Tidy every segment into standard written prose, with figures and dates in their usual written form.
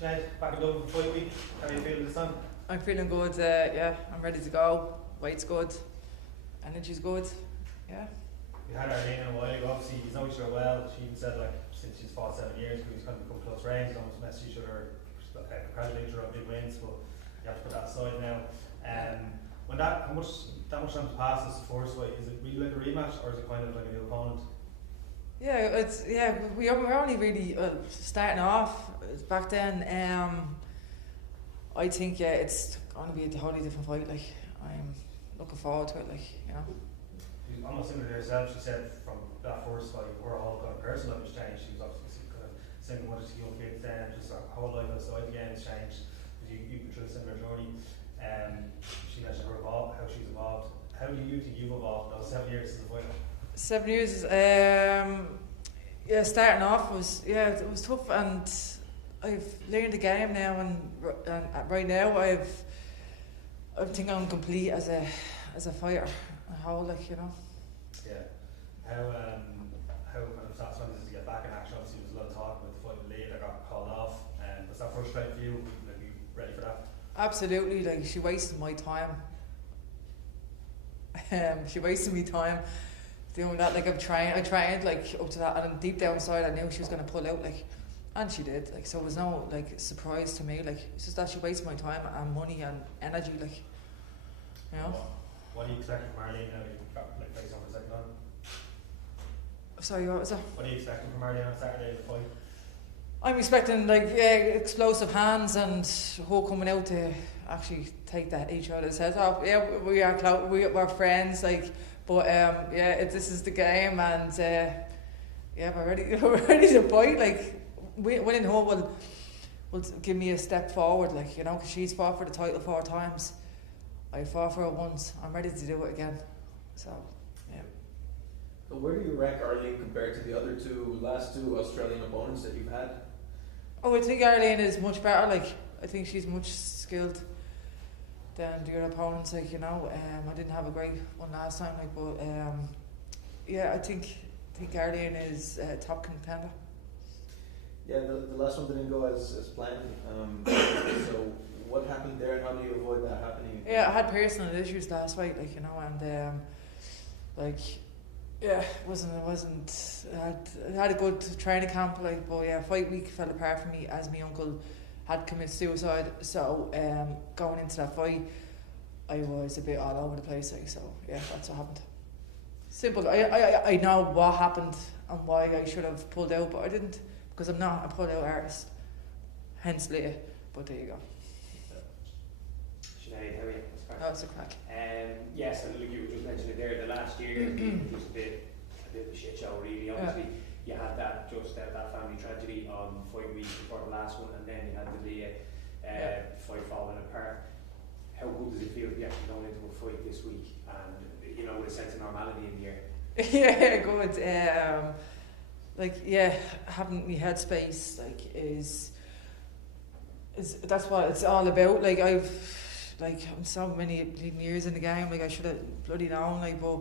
Sinead, back in Dublin for 5 weeks. How are you feeling this time? I'm feeling good, yeah, I'm ready to go. Weight's good, energy's good, yeah. You had Arlene in a while ago, obviously you know each other well. She even said like since she's fought 7 years, we was kind of become close friends, almost message each other, congratulate each other on big wins, but you have to put that aside now. When that much time has passed since the first fight, is it really like a rematch or is it kind of like a new opponent? Yeah, we were only really starting off back then. I think it's going to be a totally different fight. Like I'm looking forward to it. Like She's almost similar to herself. She said from that first fight, her whole kind of personal life has changed. She was obviously kind of single mother to young kids then, just her whole life outside the game has changed. You've been through a similar journey. She mentioned how she's evolved. How do you think you've evolved in those 7 years since the fight? 7 years. Starting off it was tough, and I've learned the game now, and right now I think I'm complete as a fighter, a whole, like, you know. Yeah. How kind of satisfying is it to get back in action? Obviously, there was a lot of talk about the fight with Leah that got called off, and was that frustrating for you? Like, you ready for that? Absolutely. Like, she wasted my time. She wasted me time doing that. Like, I trained like up to that, and deep down inside I knew she was going to pull out, like, and she did. Like, so it was no like surprise to me. Like, it's just that she wasted my time and money and energy. Like, you know. What are you expecting from Arlene now? You got like face on the second time. Sorry, what was that? What are you expecting from Arlene on Saturday in the fight? I'm expecting like explosive hands and her coming out to actually take that each other's heads off. Yeah, we are we're friends, like, but this is the game, and we're ready. We're ready to fight. Like, winning her will give me a step forward. Like, you know, because she's fought for the title 4 times. I fought for it once. I'm ready to do it again. So, yeah. So where do you rank Arlene compared to the other last two Australian opponents that you've had? Oh, I think Arlene is much better. Like, I think she's much skilled than the other opponents. Like, you know, I didn't have a great one last time. Like, but I think Arlene is a top contender. Yeah, the last one didn't go as planned. So what happened there, and how do you avoid that happening? Yeah, I had personal issues last fight. Like, you know, and I had a good training camp, like, but yeah, fight week fell apart for me as my uncle had committed suicide. So going into that fight, I was a bit all over the place, like, so yeah, that's what happened. Simple. I know what happened and why I should have pulled out, but I didn't, because I'm not a pulled out artist. Hence Leah. But there you go. Sinead, how are you? That's a crack. Yes, and like you were just mentioning there, the last year was a bit of a shit show, really. Obviously, you had that family tragedy on fight week before the last one, and then you had the Leah fight falling apart. How good does it feel to be actually going into a fight this week, and, you know, with a sense of normality in the air? Yeah, good. Having my headspace, like, is that's what it's all about. Like, I'm so many years in the game, like, I should have bloody known, like, but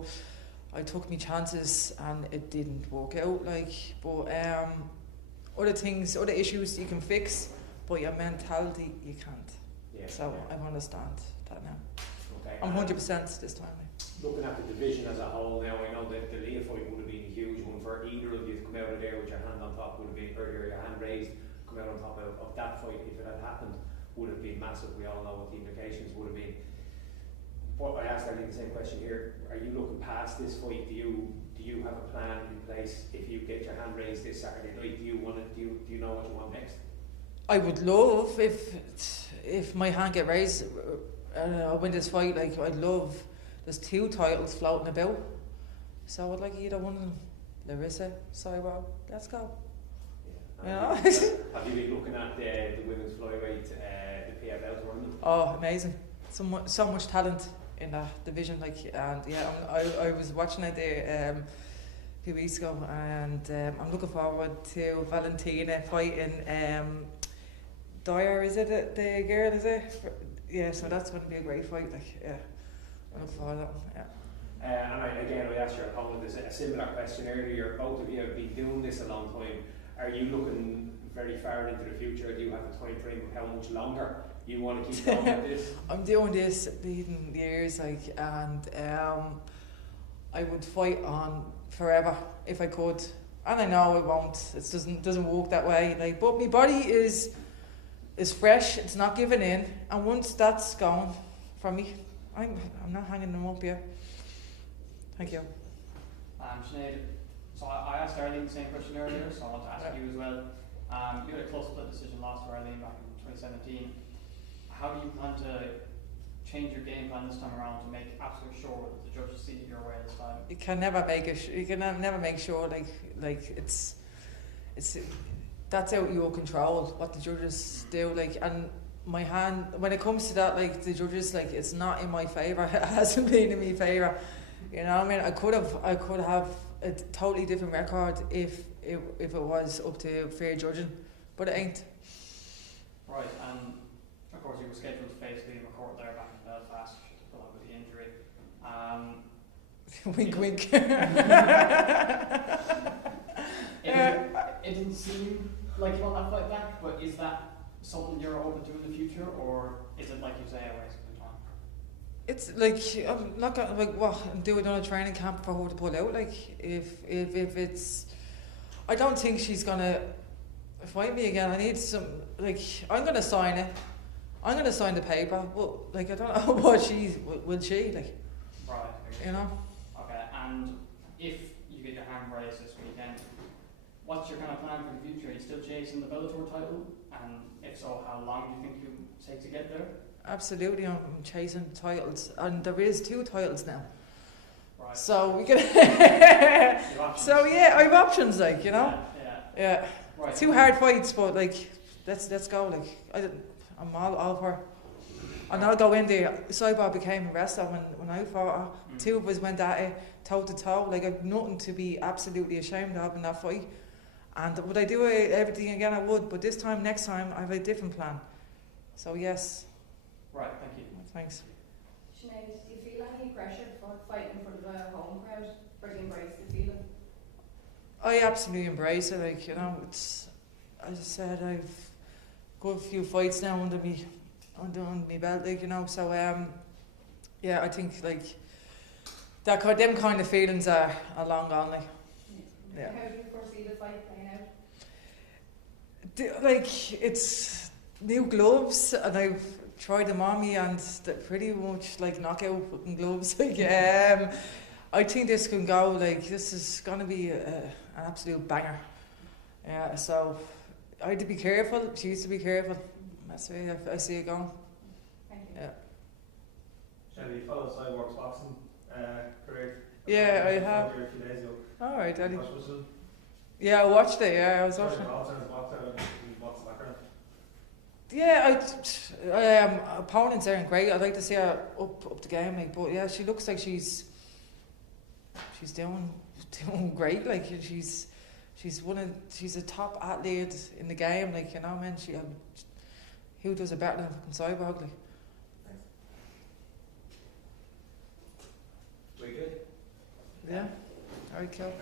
I took me chances and it didn't work out, like, but other issues you can fix, but your mentality you can't. Yeah, so I understand that now. Okay. I'm 100% this time. Looking at the division as a whole now, I know that the Leah fight would have been a huge one for either of you to come out of there with your hand on top, would have been, or your hand raised, come out on top of that fight, if it had happened, would have been massive. We all know what the implications would have been. But I asked Arlene the same question here. Are you looking past this fight? Do you have a plan in place if you get your hand raised this Saturday night? Do you know what you want next? I would love if my hand get raised I win this fight. Like, I'd love. There's 2 titles floating about, so I'd like either one of them. Larissa, Cyborg, let's go. Yeah. Have you been looking at the women's flyweight, the PFL tournament? Oh, amazing! So much talent in that division. Like, and yeah, I was watching it there a few weeks ago, and I'm looking forward to Valentina fighting Dyer. Is it the girl? Is it? Yeah. So that's going to be a great fight. Like, yeah, I look forward to that one. Yeah. And I asked your opponent a similar question earlier. Both of you have been doing this a long time. Are you looking very far into the future? Do you have a time frame of how much longer you want to keep going with this? I'm doing this bleeding years, like, and I would fight on forever if I could. And I know it won't. It doesn't work that way. Like, but my body is fresh. It's not giving in. And once that's gone from me, I'm not hanging them up here. Thank you. Sinead, so I asked Arlene the same question earlier, so I want to ask you as well. You had a close split decision loss to Arlene back in 2017. How do you plan to change your game plan this time around to make absolutely sure that the judges see it your way this time? You can never make it. You can never make sure. Like it's that's out of your control. What the judges do. Like, and my hand when it comes to that, like the judges, like it's not in my favour. It hasn't been in my favour. You know what I mean? I could have a totally different record if it was up to fair judging, but it ain't. Right, and of course you were scheduled to face Leah McCourt there back in Belfast along with the injury. Wink, wink. It didn't seem like you want that fight back, but is that something you're open to in the future, or is it like you say, a waste of time? It's like I'm not gonna do another training camp for her to pull out. Like if it's, I don't think she's gonna fight me again. I need some, like, I'm gonna sign it. I'm gonna sign the paper. Well, like I don't know what will she like. Right. You know. Okay, and if you get your hand raised this weekend, what's your kind of plan for the future? Are you still chasing the Bellator title? And if so, how long do you think you take to get there? Absolutely, I'm chasing titles, and there is 2 titles now. Right. So we can. So options. yeah, I have options, like, you know. Yeah. Yeah. Right. 2 hard fights, but like let's go. Like I'm all for. And I'll go in there. Cyborg became a wrestler when I fought her. 2 of us went at it toe to toe. Like I've nothing to be absolutely ashamed of in that fight. And would I do everything again? I would. But this time, next time, I have a different plan. So yes. Right. Thank you. Thanks. Sinead, do you feel any pressure for fighting in front of a home crowd, or do you embrace the feeling? I absolutely embrace it. Like, you know, it's, as I said, I've got a few fights now under me belt, like, you know. So yeah, I think like them kind of feelings are long gone. Like, yeah. How do you foresee the fight playing out? Like, it's new gloves, and I've tried them on me, and they're pretty much like knockout fucking gloves. Like, I think this can go, like, this is gonna be an absolute banger. Yeah, so I had to be careful. She used to be careful. That's the way I see it going. Thank you. Yeah. Shall we follow Cyborg's boxing career? Yeah, I have. A few days ago. All right, Daddy. Watch this one? Yeah, I watched it. Yeah, I was Sorry, watching. What's the background? Yeah, opponents aren't great. I'd like to see her up the game, like, but yeah, she looks like she's doing great. Like, she's a top athlete in the game. Like, you know, man, who does it better than fucking Cyborg? Like. We good? Yeah. All right, cool.